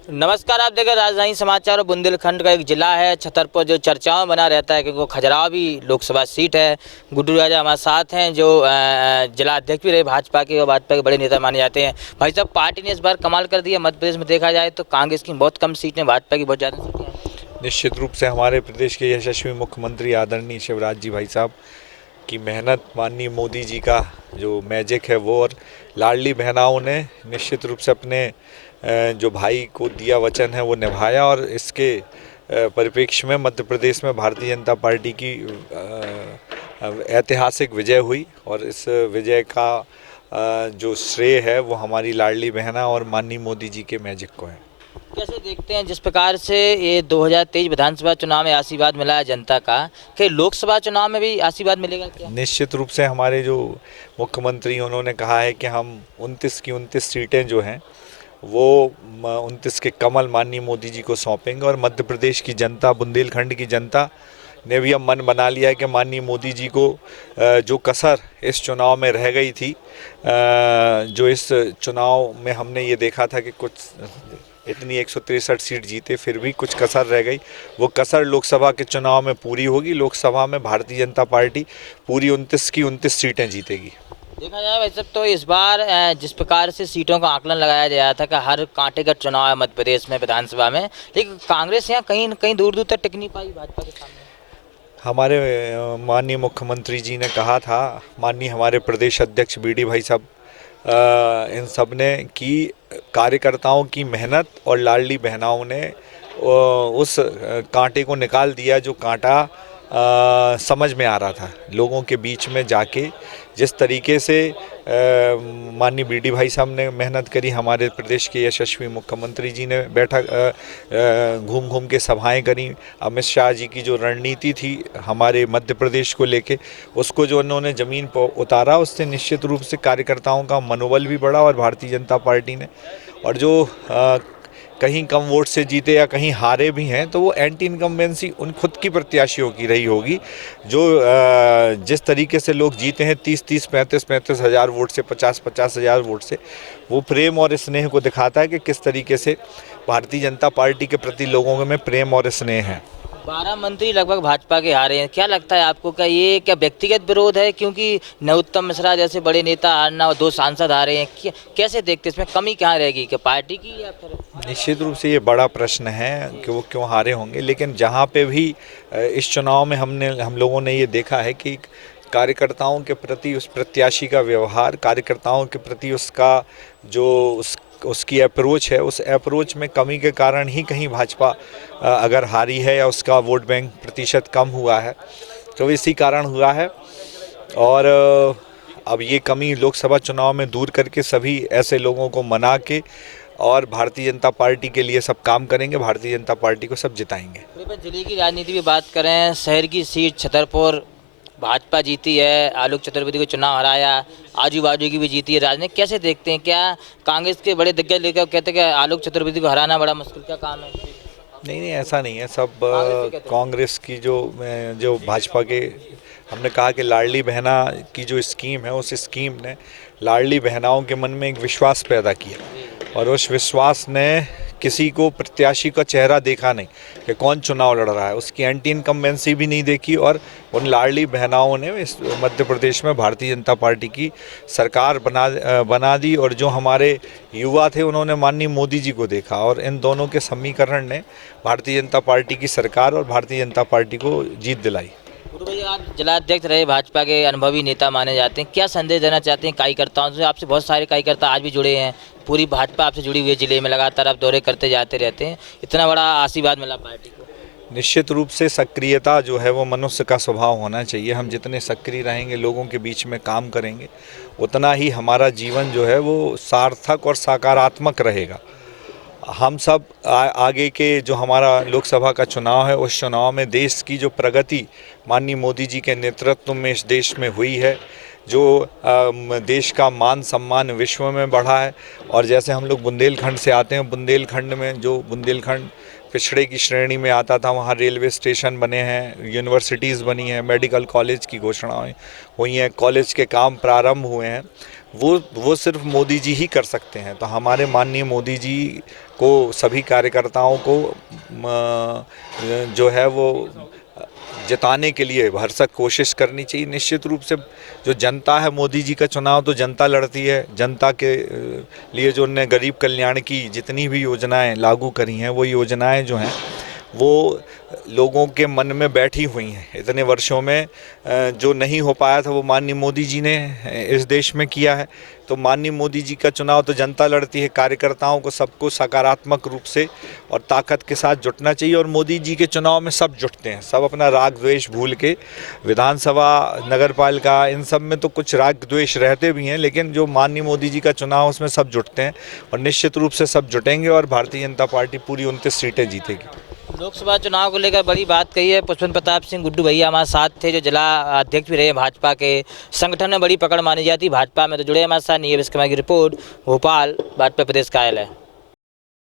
नमस्कार, आप देख रहे हैं राजधानी समाचार। और बुंदेलखंड का एक जिला है छतरपुर जो चर्चाओं में बना रहता है क्योंकि वो खजुराहो भी लोकसभा सीट है। गुड्डू राजा हमारे साथ हैं जो जिला अध्यक्ष भी रहे भाजपा के और भाजपा के बड़े नेता माने जाते हैं। भाई साहब, पार्टी ने इस बार कमाल कर दिया। मध्य प्रदेश में देखा जाए तो कांग्रेस की बहुत कम सीटें, भाजपा की बहुत ज़्यादा सीटें हैं। निश्चित रूप से हमारे प्रदेश के यशस्वी मुख्यमंत्री आदरणीय शिवराज जी भाई साहब की मेहनत, माननीय मोदी जी का जो मैजिक है वो, और लाडली बहनाओं ने निश्चित रूप से अपने जो भाई को दिया वचन है वो निभाया। और इसके परिप्रेक्ष्य में मध्य प्रदेश में भारतीय जनता पार्टी की ऐतिहासिक विजय हुई। और इस विजय का जो श्रेय है वो हमारी लाडली बहना और माननीय मोदी जी के मैजिक को है। कैसे देखते हैं जिस प्रकार से ये 2023 विधानसभा चुनाव में आशीर्वाद मिला है जनता का, कि लोकसभा चुनाव में भी आशीर्वाद मिलेगा क्या? निश्चित रूप से हमारे जो मुख्यमंत्री उन्होंने कहा है कि हम 29 की 29 सीटें जो हैं वो 29 के कमल माननीय मोदी जी को सौंपेंगे। और मध्य प्रदेश की जनता, बुंदेलखंड की जनता ने भी अब मन बना लिया है कि माननीय मोदी जी को जो कसर इस चुनाव में रह गई थी, जो इस चुनाव में हमने ये देखा था कि कुछ इतनी 163 सीट जीते फिर भी कुछ कसर रह गई, वो कसर लोकसभा के चुनाव में पूरी होगी। लोकसभा में भारतीय जनता पार्टी पूरी 29 की 29 सीटें जीतेगी। देखा जाए वैसे तो इस बार जिस प्रकार से सीटों का आकलन लगाया गया था कि हर कांटे का चुनाव है मध्य प्रदेश में विधानसभा में, लेकिन कांग्रेस यहाँ कहीं कहीं दूर दूर तक टिक नहीं पाई भाजपा के सामने। हमारे माननीय मुख्यमंत्री जी ने कहा था, माननीय हमारे प्रदेश अध्यक्ष बीडी भाई साहब, इन सब ने कि कार्यकर्ताओं की मेहनत और लाडली बहनाओं ने उस कांटे को निकाल दिया जो कांटा समझ में आ रहा था। लोगों के बीच में जाके जिस तरीके से माननीय बीडी भाई साहब ने मेहनत करी, हमारे प्रदेश के यशस्वी मुख्यमंत्री जी ने बैठक घूम घूम के सभाएं करी, अमित शाह जी की जो रणनीति थी हमारे मध्य प्रदेश को लेके, उसको जो उन्होंने ज़मीन पर उतारा, उससे निश्चित रूप से कार्यकर्ताओं का मनोबल भी बढ़ा। और भारतीय जनता पार्टी ने, और जो कहीं कम वोट से जीते या कहीं हारे भी हैं तो वो एंटी इनकम्बेंसी उन खुद की प्रत्याशियों की रही होगी। जो जिस तरीके से लोग जीते हैं 30-30, 35-35 हज़ार वोट से, 50-50 हज़ार वोट से, वो प्रेम और स्नेह को दिखाता है कि किस तरीके से भारतीय जनता पार्टी के प्रति लोगों में प्रेम और स्नेह है। 12 मंत्री लगभग भाजपा के हारे हैं। क्या लगता है आपको, क्या ये क्या व्यक्तिगत विरोध है? क्योंकि नरोत्तम मिश्रा जैसे बड़े नेता हारना और 2 सांसद हारे हैं, कैसे देखते हैं इसमें कमी कहाँ रहेगी, क्या पार्टी की या फिर? निश्चित रूप से ये बड़ा प्रश्न है कि वो क्यों हारे होंगे, लेकिन जहाँ पे भी इस चुनाव में हम लोगों ने ये देखा है कि कार्यकर्ताओं के प्रति उस प्रत्याशी का व्यवहार, कार्यकर्ताओं के प्रति उसका जो उसकी अप्रोच है, उस अप्रोच में कमी के कारण ही कहीं भाजपा अगर हारी है या उसका वोट बैंक प्रतिशत कम हुआ है तो इसी कारण हुआ है। और अब ये कमी लोकसभा चुनाव में दूर करके सभी ऐसे लोगों को मना के और भारतीय जनता पार्टी के लिए सब काम करेंगे, भारतीय जनता पार्टी को सब जिताएंगे। जिले की राजनीति की बात करें, शहर की सीट छतरपुर भाजपा जीती है, आलोक चतुर्वेदी को चुनाव हराया, आजू बाजू की भी जीती है। राजनीति कैसे देखते हैं? क्या कांग्रेस के बड़े दिग्गज लेकर कहते हैं कि आलोक चतुर्वेदी को हराना बड़ा मुश्किल का काम है? नहीं नहीं, ऐसा नहीं है। सब कांग्रेस की जो भाजपा के, हमने कहा कि लाडली बहना की जो स्कीम है, उस स्कीम ने लाडली बहनाओं के मन में एक विश्वास पैदा किया और उस विश्वास ने किसी को प्रत्याशी का चेहरा देखा नहीं कि कौन चुनाव लड़ रहा है, उसकी एंटी इनकम्बेंसी भी नहीं देखी। और उन लाडली बहनाओं ने इस मध्य प्रदेश में भारतीय जनता पार्टी की सरकार बना दी। और जो हमारे युवा थे उन्होंने माननीय मोदी जी को देखा और इन दोनों के समीकरण ने भारतीय जनता पार्टी की सरकार और भारतीय जनता पार्टी को जीत दिलाई। गुरु भाई, आप जिलाध्यक्ष रहे, भाजपा के अनुभवी नेता माने जाते हैं, क्या संदेश देना चाहते हैं कार्यकर्ताओं से? आपसे बहुत सारे कार्यकर्ता आज भी जुड़े हैं, पूरी भाजपा आपसे जुड़ी हुई है जिले में, लगातार आप दौरे करते जाते रहते हैं, इतना बड़ा आशीर्वाद मिला पार्टी को। निश्चित रूप से सक्रियता जो है वो मनुष्य का स्वभाव होना चाहिए। हम जितने सक्रिय रहेंगे, लोगों के बीच में काम करेंगे, उतना ही हमारा जीवन जो है वो सार्थक और सकारात्मक रहेगा। हम सब आगे के जो हमारा लोकसभा का चुनाव है, उस चुनाव में देश की जो प्रगति माननीय मोदी जी के नेतृत्व में इस देश में हुई है, जो देश का मान सम्मान विश्व में बढ़ा है। और जैसे हम लोग बुंदेलखंड से आते हैं, बुंदेलखंड में जो बुंदेलखंड पिछड़े की श्रेणी में आता था, वहाँ रेलवे स्टेशन बने हैं, यूनिवर्सिटीज़ बनी हैं, मेडिकल कॉलेज की घोषणाएं हुई हैं, कॉलेज के काम प्रारंभ हुए हैं। वो सिर्फ मोदी जी ही कर सकते हैं। तो हमारे माननीय मोदी जी को सभी कार्यकर्ताओं को जो है वो जिताने के लिए भरसक कोशिश करनी चाहिए। निश्चित रूप से जो जनता है, मोदी जी का चुनाव तो जनता लड़ती है। जनता के लिए जो उन्होंने गरीब कल्याण की जितनी भी योजनाएं लागू करी हैं, वो योजनाएं जो हैं वो लोगों के मन में बैठी हुई हैं। इतने वर्षों में जो नहीं हो पाया था वो माननीय मोदी जी ने इस देश में किया है। तो माननीय मोदी जी का चुनाव तो जनता लड़ती है। कार्यकर्ताओं को सबको सकारात्मक रूप से और ताकत के साथ जुटना चाहिए, और मोदी जी के चुनाव में सब जुटते हैं। सब अपना राग द्वेष भूल के, विधानसभा, नगर पालिका, इन सब में तो कुछ राग द्वेष रहते भी हैं, लेकिन जो माननीय मोदी जी का चुनाव उसमें सब जुटते हैं, और निश्चित रूप से सब जुटेंगे और भारतीय जनता पार्टी पूरी 29 सीटें जीतेगी। लोकसभा चुनाव को लेकर बड़ी बात कही है। पुष्पेंद्र प्रताप सिंह गुड्डू भैया हमारे साथ थे, जो जिला अध्यक्ष भी रहे भाजपा के। संगठन में बड़ी पकड़ मानी जाती भाजपा में, तो जुड़े हमारे साथ। न्यूज़ की रिपोर्ट, भोपाल, भाजपा प्रदेश कार्यालय।